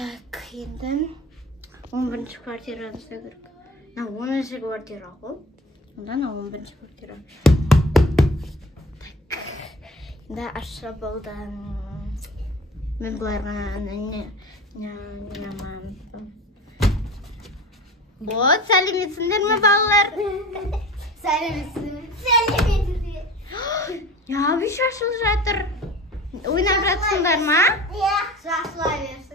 Так, енді 11-ші квартираны ұстау керек. 10-ші квартира ғой. Онда 11-ші квартира. Так, енді ашса болды. Мен бұларға Вот, сәлеметсіңдер ме, балалар? Сәлеметсің. Яби шашылып жатыр. Ойнап жатсыңдар ма? Иә, шашыла берсін.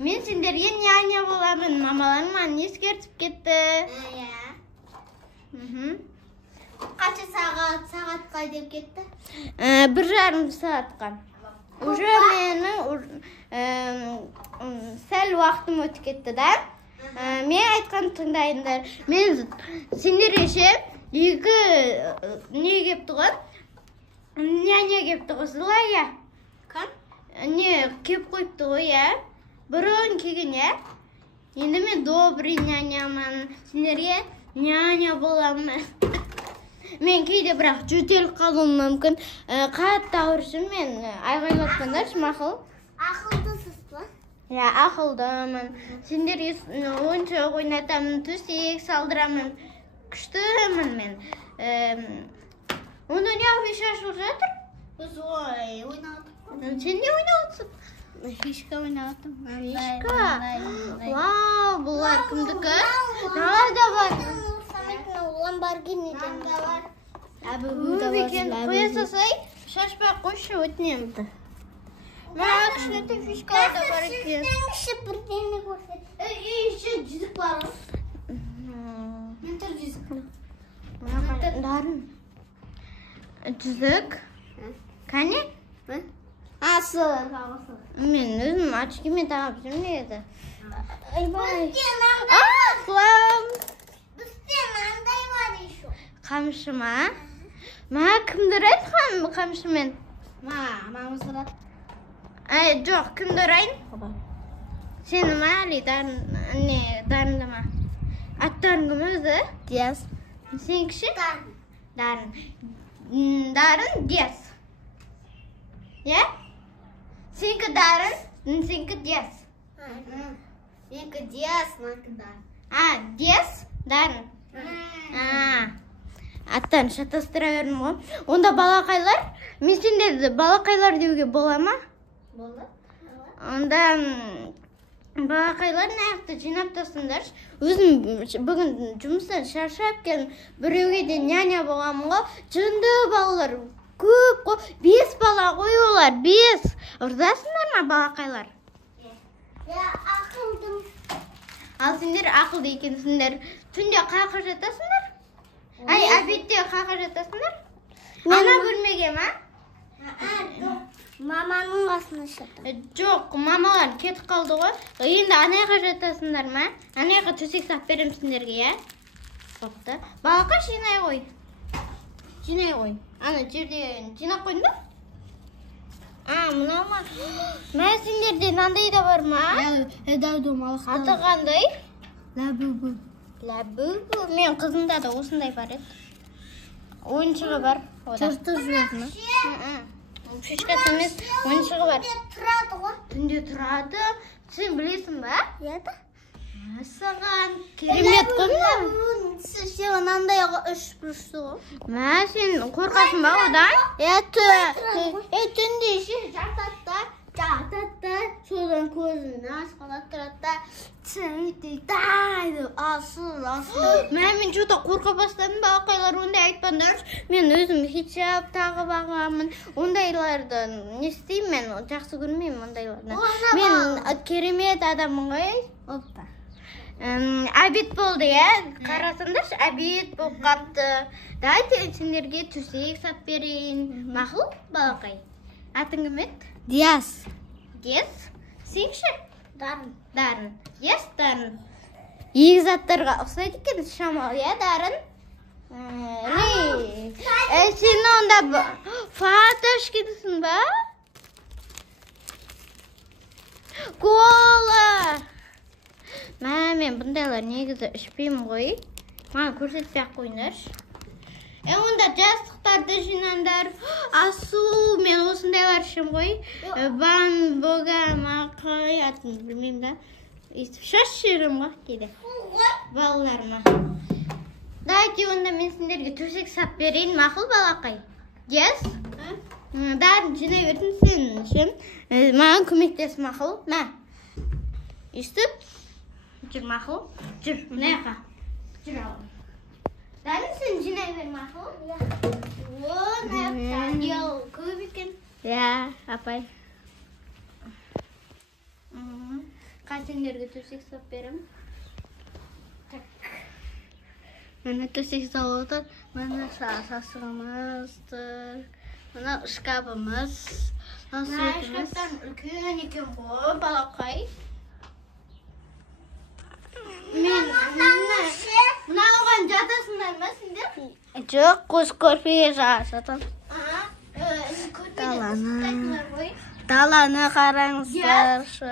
Мен сендерге няня боламын. Мамаларың маған ескертіп кетті. Иә. Қанша сағатқа деп кетті? 1,5 сағатқа. Уже менің сәл уақытым өтіп кетті да. Мен айтқан тыңдайындар. Мен сендерге ше екі не кепті ғой? Няня кепті ғой, Злая. Кім? Не кеп қойыпты ғой, я? Бұрын келген, я? Енді мен добрый нянямын. Сендерге няня боламын. Мен кейде бірақ жөтеліп қалуым мүмкін. Қатты ауырышым мен айғайлатқандаршы, мақұл? Ақылдысыз ба? Я, ақылдымын. Сендерге ойыншық ойнатамын, төсек салдырамын. Күштімін мен. Онда не ауыз шашылып жатыр? Біз ойнадық. Сен не ойнауытсың? Фишка ойнадым. Фишка? Вау, бұлар кімдікі? Нағайда бар? Ламборгиниден бар. Бекен, қоя салсай, шашпай қойшы, өтінемді. Маған кішкентай фишка да бар екен. Бірдеңе көрсет. Еще жүзік бар ғой. Мен тұр жүзік. Дарын. Жүзік? Кәне? Асыл. Мен өзім очкимен тағып жүрмін еді. Айбай. Қылам. Бізде мынандай бар еще. Қамшы ма? Ма кімді ұрайын қамшымен? Мамыз ұрады. Жоқ, кімді ұрайын? Сені ма, Али, дарынды ма? Аттарын кім өзі? Диас. Сен кіші? Дарын. Дарын, Диас. Я? Сенкі Дарын, сенкі Диас. Менікі Диас, менікі Дарын. Диас, Дарын. Аттарын шатастыра бердім ғой. Онда балақайлар, мен сендерді балақайлар деуге бола ма? Болды. Онда балақайлар наяқты жинап тастыңдар. Өзім бүгін жұмыстан шаршап келдім. Біреуге де няня болғамын ғой. Жынды балалар көп қой. 5 бала ғой олар, 5. Ұрдасыңдар ма балақайлар? Я ақылдым. Ал сендер ақылды екенсіңдер. Түнде қайқа жатасыңдар? Обедте қайқа жатасыңдар? Ана бөлмеге ма? Маманың қасына жатыр. Жоқ, мамалар кетіп қалды ғой. Енді анайға жатасыңдар ма? Анайға төсек сап берем сендерге, я? Бопты. Балақа жинай қой. Жинай қой. Ана жерде жинап қойдың ба? Мынау ма? Мә сендерде нандай да бар ма? Аты қандай? Лабубу. Лабубу. Мен қызымда да осындай бар еді. Ойыншығы бар. Жұрты жүреді ма? Шешкасы емес, ойыншығы бар. Түнде тұрады ғой. Түнде тұрады. Сен білесің ба? Еді. Саған керемет қой мына. Сен анандайға 3 бұрышты ғой. Мә, сен қорқасың ба одан? Түнде жатады да, содан көзін ашқалап тұрады да, тайды, асыл. Мә, мен жота қорқа бастадым, балақайлар ондай айтпаңдаршы. Мен өзім хиджаб тағып ағамын. Ондайларды не істеймін мен, жақсы көрмеймін ондайларды. Мен керемет адаммын ғой. Опа. Обед болды, я? Қарасаңдаршы, обед болып қапты. Дайте сендерге төсек сап берейін. Мақұл, балақай? Атың кім еді? Диас. Диас? Сен ше? Дарын. Дарын. Диас, Дарын. Егіз аттарға ұқсайды екен, шамал, я, Дарын? Сен онда фатошкинсің ба? Кола! Мен бұндайлар негізі ішпеймін ғой. Маған көрсетпей-ақ қойыңдаршы. Онда жастықта Топтарды жинаңдар. Асу, мен осындайлар ішім ғой. Бан, бога, мақай, атын білмеймін да. Шашырым ғой кейде. Балаларыма. Дайте онда мен сендерге төсек сап берейін, мақұл балақай. Yes? Дарын жинай бердім сен үшін. Маған көмектес мақұл. Мә. Естіп? Жүр мақұл. Жүр, мұнайға. Жүр алым. Дарын сен жинай бер мақұл. О, көп екен. Я, апай. Сендерге төсек сап берем. Мына төсек салып, мына сасығымызды, мына шкафымыз, шкафтан үлкен екен ғой, балақай. Мына оған жатасыңдар ма сендер? Жоқ, қос көрпеге жатасың. Даланы қараңыздаршы.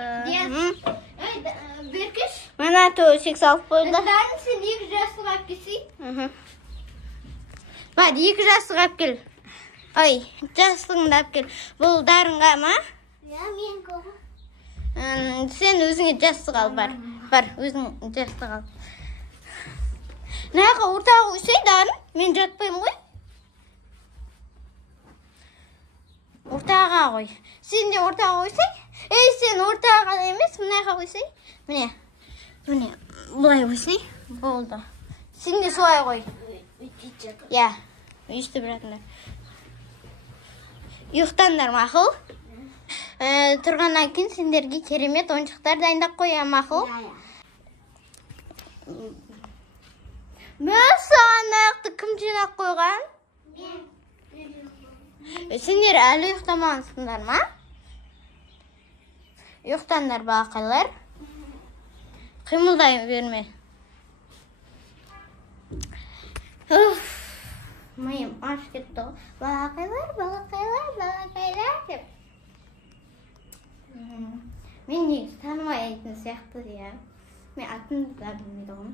Беркеш? Мына төсек салып қойды. Дарын сен 2 жастық алып келсей? Бар, 2 жастық алып кел. Ой, жастығыңды алып кел. Бұл Дарынға ма? Я, мен көбі. Сен өзіңе жастық ал, бар. Бар, өзің жастық ал. Наға ортаға қойсай, Дарын? Мен жатпаймын ғой. Ортаға қой. Сен де ортаға қойсай? Сен ортаға емес, мұнайға қойсай? Міне, бұлай қойсай? Болды. Сен де солай қой. Я, өйісті біратындар. Ұйықтандар мақұл. Тұрғаннан кейін сендерге керемет ойыншықтар дайындап қоям мақұл. Мәсаған аяқты кім жинап қойған? Сендер әлі ұйықтамағансыңдар ма? Ұйықтандар балақайлар. Қимылдай берме. Майым аш кетті. Балақайлар деп. Мен негіз танымай айтын сияқты де. Мен атын да білмейді ғой.